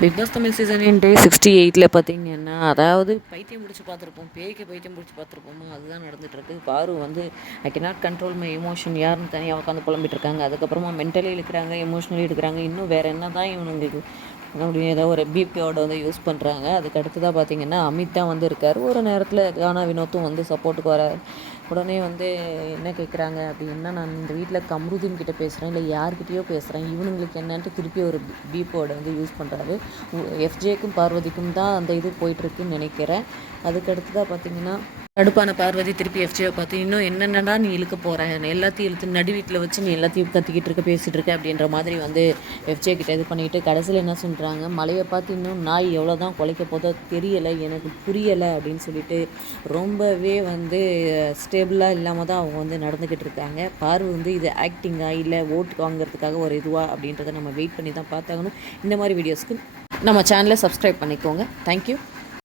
Big pass Tamil season டே 68 பார்த்தீங்கன்னா, அதாவது பைத்தியம் பிடிச்சி பார்த்துருப்போம். பேய்க்கு பைத்தியம் பிடிச்சி பார்த்துருப்போமா, அதுதான் நடந்துகிட்ருக்கு. பாரு வந்து I cannot control my emotion யாருன்னு தனியாக உட்காந்து புலம்பிட்டு இருக்காங்க. அதுக்கப்புறமா மென்டலி இருக்கிறாங்க, எமோஷ்னலி இருக்கிறாங்க. இன்னும் வேறு என்ன தான் இவனுங்களுக்கு அப்படின்னு ஏதோ ஒரு பிபியோட வந்து யூஸ் பண்ணுறாங்க. அதுக்கு அடுத்ததாக பார்த்தீங்கன்னா, அமித் தான் வந்து இருக்கார். ஒரு நேரத்தில் கானா வினோத்தும் வந்து சப்போர்ட்டுக்கு வரார். உடனே வந்து என்ன கேட்குறாங்க அப்படின்னா, நான் இந்த வீட்டில் கம்ருதீன் கிட்டே பேசுகிறேன், இல்லை யார்கிட்டயோ பேசுகிறேன், இவனுங்களுக்கு என்னன்ட்டு திருப்பி ஒரு பீப்போட வந்து யூஸ் பண்ணுறாரு. எஃப்ஜேக்கும் பார்வதிக்கும் தான் அந்த இது போயிட்டுருக்குன்னு நினைக்கிறேன். அதுக்கு அடுத்ததாக பார்த்தீங்கன்னா, கடுப்பான பார்வதி திருப்பி எஃப்ஜேவை பார்த்து, இன்னும் என்னென்னடா நீ இழுக்க போகிற, எல்லாத்தையும் இழுத்து நடு வீட்டில் வச்சு நீ எல்லாத்தையும் கத்திக்கிட்டு இருக்க, பேசிகிட்டு இருக்க அப்படின்ற மாதிரி வந்து எஃப்ஜே கிட்ட இது பண்ணிவிட்டு கடைசியில் என்ன சொல்கிறாங்க, மலையை பார்த்து இன்னும் நாய் எவ்வளோ தான் குலைக்க போதோ தெரியலை, எனக்கு புரியலை அப்படின்னு சொல்லிட்டு ரொம்பவே வந்து ஸ்டேபிளாக இல்லாமல் தான் அவங்க வந்து நடந்துக்கிட்டு இருக்காங்க. பார்வை வந்து இது ஆக்டிங்காக இல்லை ஓட்டு வாங்குறதுக்காக ஒரு இதுவா அப்படின்றத நம்ம வெயிட் பண்ணி தான் பார்த்தாகணும். இந்த மாதிரி வீடியோஸ்க்கு நம்ம சேனலை சப்ஸ்கிரைப் பண்ணிக்கோங்க. தேங்க்யூ.